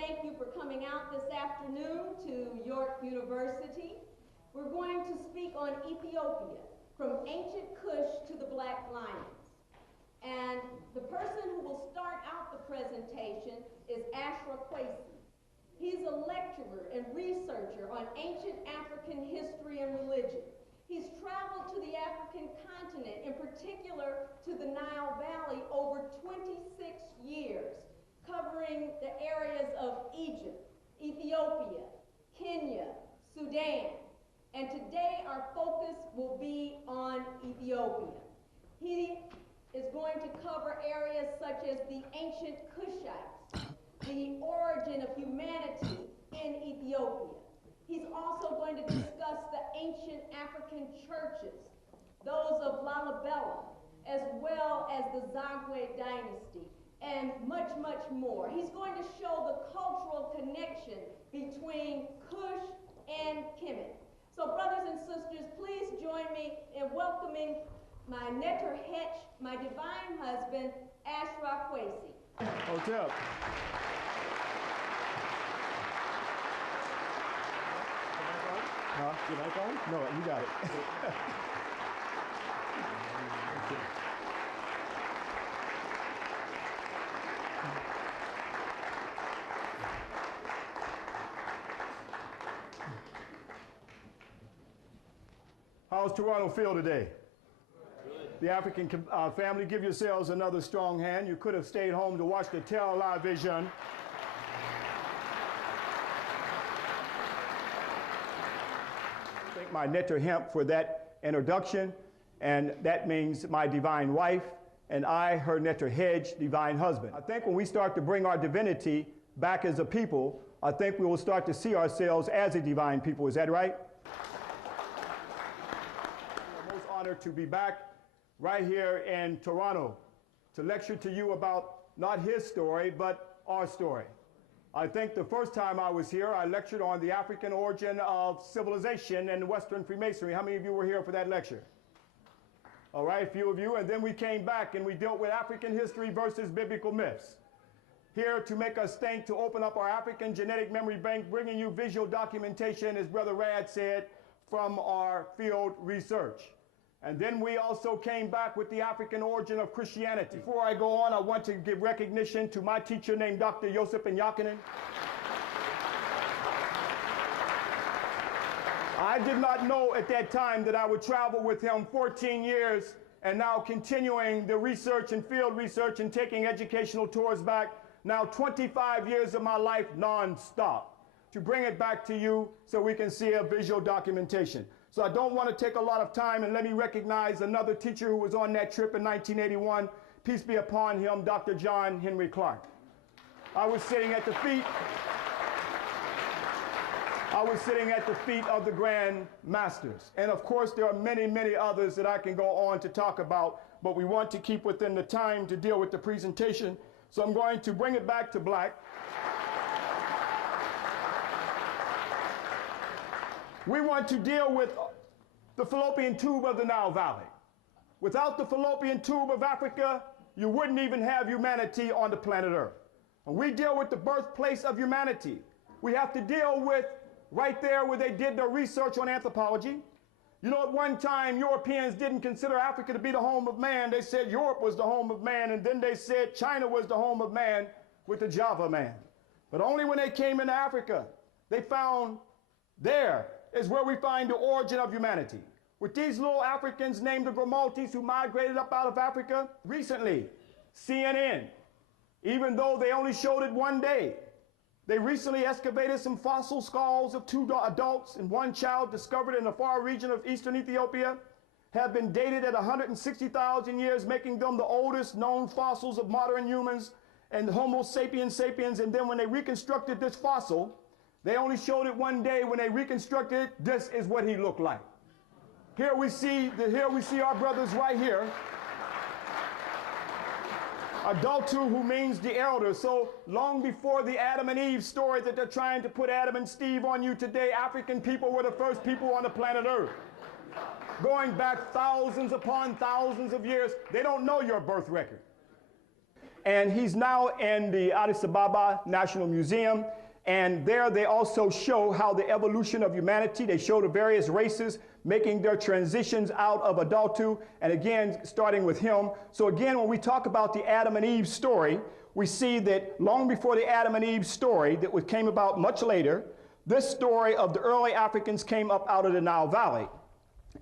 thank you for coming out this afternoon to York University. We're going to speak on Ethiopia, from ancient Kush to the Black Lions. And the person who will start out the presentation is Ashra Kwesi. He's a lecturer and researcher on ancient African history and religion. He's traveled to the African continent, in particular to the Nile Valley, over 26 years, covering the areas of Egypt, Ethiopia, Kenya, Sudan. And today our focus will be on Ethiopia. He is going to cover areas such as the ancient Kushites, the origin of humanity in Ethiopia. He's also going to discuss the ancient African churches, those of Lalibela, as well as the Zagwe dynasty, and much, much more. He's going to show the cultural connection between Kush and Kemet. So brothers and sisters, please join me in welcoming my netter hetch, my divine husband, Ashra Kwesi. Hotel. Huh? Your mic on? No, you got it. How's Toronto feel today? Good. The African family, give yourselves another strong hand. You could have stayed home to watch the television. Thank my netter hemp for that introduction, and that means my divine wife, and I, her netter hedge, divine husband. I think when we start to bring our divinity back as a people, I think we will start to see ourselves as a divine people. Is that right? I'm most honored to be back right here in Toronto to lecture to you about not his story, but our story. I think the first time I was here, I lectured on the African origin of civilization and Western Freemasonry. How many of you were here for that lecture? All right, a few of you. And then we came back and we dealt with African history versus biblical myths. Here to make us think, to open up our African genetic memory bank, bringing you visual documentation, as Brother Rad said, from our field research. And then we also came back with the African origin of Christianity. Before I go on, I want to give recognition to my teacher named Dr. Joseph Nyakinen. I did not know at that time that I would travel with him 14 years and now continuing the research and field research and taking educational tours back, now 25 years of my life non-stop, to bring it back to you so we can see a visual documentation. So I don't want to take a lot of time, and let me recognize another teacher who was on that trip in 1981. Peace be upon him, Dr. John Henry Clark. I was sitting at the feet of the Grand Masters. And of course, there are many, many others that I can go on to talk about, but we want to keep within the time to deal with the presentation. So I'm going to bring it back to black. We want to deal with the fallopian tube of the Nile Valley. Without the fallopian tube of Africa, you wouldn't even have humanity on the planet Earth. When we deal with the birthplace of humanity, we have to deal with right there where they did their research on anthropology. You know, at one time, Europeans didn't consider Africa to be the home of man. They said Europe was the home of man, and then they said China was the home of man with the Java man. But only when they came into Africa, they found there is where we find the origin of humanity. With these little Africans named the Grimaltes who migrated up out of Africa. Recently, CNN, even though they only showed it one day, they recently excavated some fossil skulls of 2 adults and 1 child discovered in the far region of eastern Ethiopia, have been dated at 160,000 years, making them the oldest known fossils of modern humans and Homo sapiens sapiens. And then when they reconstructed this fossil, they only showed it one day. When they reconstructed it, this is what he looked like. Here we see our brothers right here. Adultu, who means the elder. So long before the Adam and Eve story that they're trying to put Adam and Steve on you today, African people were the first people on the planet Earth. Going back thousands upon thousands of years, they don't know your birth record. And he's now in the Addis Ababa National Museum. And there they also show how the evolution of humanity, they show the various races making their transitions out of adulthood, and again, starting with him. So again, when we talk about the Adam and Eve story, we see that long before the Adam and Eve story that came about much later, this story of the early Africans came up out of the Nile Valley.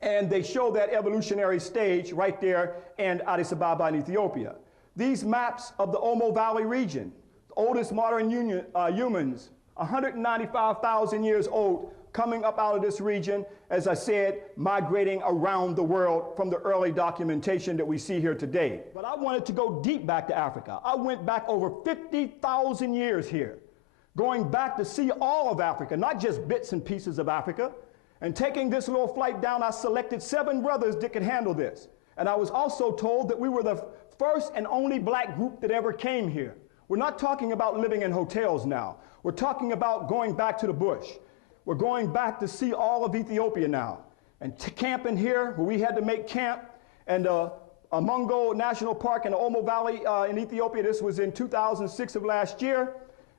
And they show that evolutionary stage right there in Addis Ababa in Ethiopia. These maps of the Omo Valley region, the oldest modern humans, 195,000 years old, coming up out of this region, as I said, migrating around the world from the early documentation that we see here today. But I wanted to go deep back to Africa. I went back over 50,000 years here, going back to see all of Africa, not just bits and pieces of Africa. And taking this little flight down, I selected 7 brothers that could handle this. And I was also told that we were the first and only black group that ever came here. We're not talking about living in hotels now. We're talking about going back to the bush. We're going back to see all of Ethiopia now. And camping here, where we had to make camp, and Mungo National Park in the Omo Valley in Ethiopia. This was in 2006 of last year.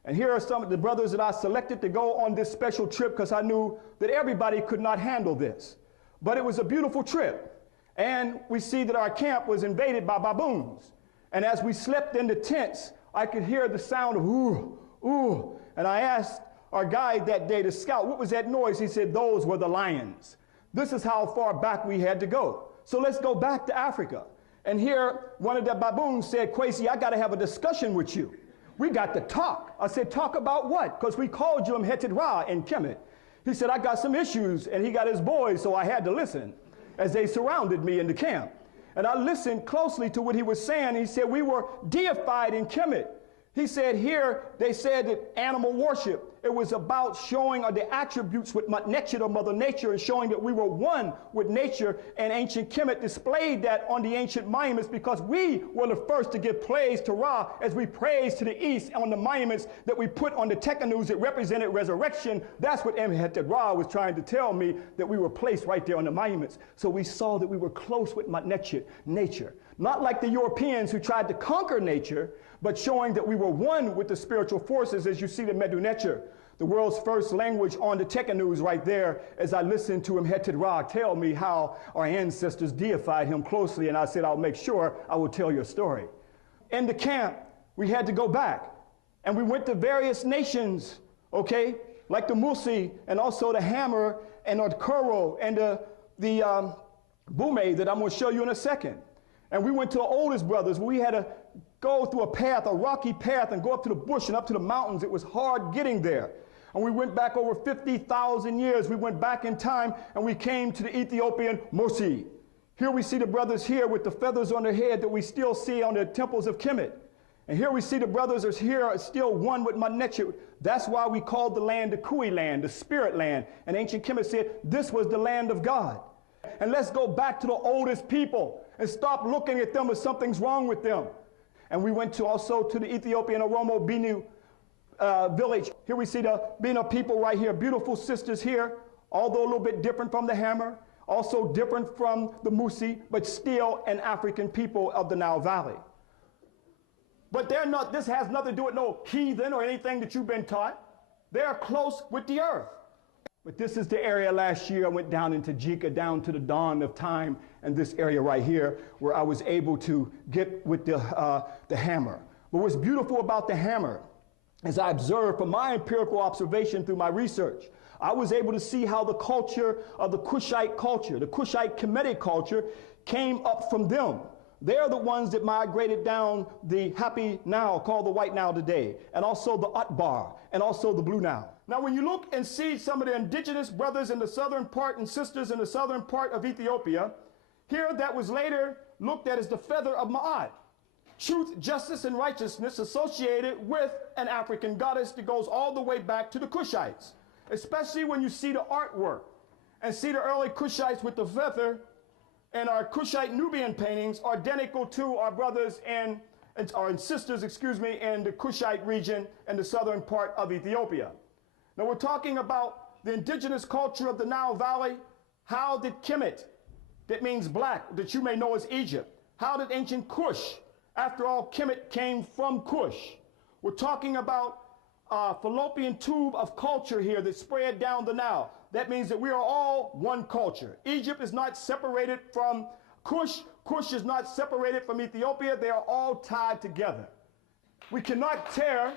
And here are some of the brothers that I selected to go on this special trip because I knew that everybody could not handle this. But it was a beautiful trip. And we see that our camp was invaded by baboons. And as we slept in the tents, I could hear the sound of ooh, ooh. And I asked our guide that day, the scout, what was that noise? He said, those were the lions. This is how far back we had to go. So let's go back to Africa. And here, one of the baboons said, Kwesi, I got to have a discussion with you. We got to talk. I said, talk about what? Because we called you Mheted Ra in Kemet. He said, I got some issues, and he got his boys, so I had to listen as they surrounded me in the camp. And I listened closely to what he was saying. He said, we were deified in Kemet. He said here, they said that animal worship, it was about showing the attributes with nature, Mother Nature, and showing that we were one with nature. And ancient Kemet displayed that on the ancient monuments because we were the first to give praise to Ra as we praise to the east on the monuments that we put on the tekanus that represented resurrection. That's what Mheted Ra was trying to tell me, that we were placed right there on the monuments. So we saw that we were close with nature. Not like the Europeans who tried to conquer nature, but showing that we were one with the spiritual forces, as you see the Medu Neter, the world's first language on the tekanus right there, as I listened to Mheted Ra tell me how our ancestors deified him closely, and I said, I'll make sure I will tell your story. In the camp, we had to go back, and we went to various nations, okay, like the Musi, and also the Hammer, and the Kuro, and the Bume that I'm going to show you in a second. And we went to the oldest brothers. We had to go through a path, a rocky path, and go up to the bush and up to the mountains. It was hard getting there. And we went back over 50,000 years. We went back in time, and we came to the Ethiopian Mosi. Here we see the brothers here with the feathers on their head that we still see on the temples of Kemet. And here we see the brothers are here still one with Maneche. That's why we called the land the Kui land, the spirit land. And ancient Kemet said this was the land of God. And let's go back to the oldest people and stop looking at them as something's wrong with them. And we went also to the Ethiopian Oromo Binu village. Here we see the Binu people right here, beautiful sisters here, although a little bit different from the Hammer, also different from the Musi, but still an African people of the Nile Valley. But they're not, this has nothing to do with no heathen or anything that you've been taught. They're close with the earth. But this is the area last year I went down into Jika, down to the dawn of time, and this area right here where I was able to get with the Hammer. But what's beautiful about the Hammer, as I observed from my empirical observation through my research, I was able to see how the culture of the Kushite culture, the Kushite Kemetic culture, came up from them. They're the ones that migrated down the Happy Nile, called the White Nile today, and also the Atbar, and also the Blue Nile. Now, when you look and see some of the indigenous brothers in the southern part and sisters in the southern part of Ethiopia, here that was later looked at as the feather of Ma'at. Truth, justice, and righteousness associated with an African goddess that goes all the way back to the Kushites, especially when you see the artwork and see the early Kushites with the feather. And our Kushite Nubian paintings are identical to our brothers and sisters, in the Kushite region and the southern part of Ethiopia. Now we're talking about the indigenous culture of the Nile Valley. How did Kemet, that means black, that you may know as Egypt, how did ancient Kush, After all, Kemet came from Kush. We're talking about a fallopian tube of culture here that spread down the Nile. That means that we are all one culture. Egypt is not separated from Kush. Kush is not separated from Ethiopia. They are all tied together. We cannot tear.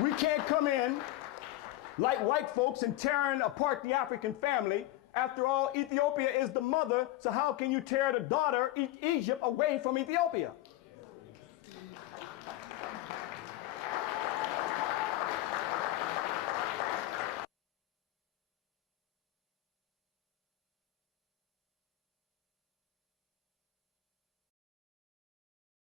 We can't come in like white folks and tearing apart the African family. After all, Ethiopia is the mother, so how can you tear the daughter, Egypt, away from Ethiopia?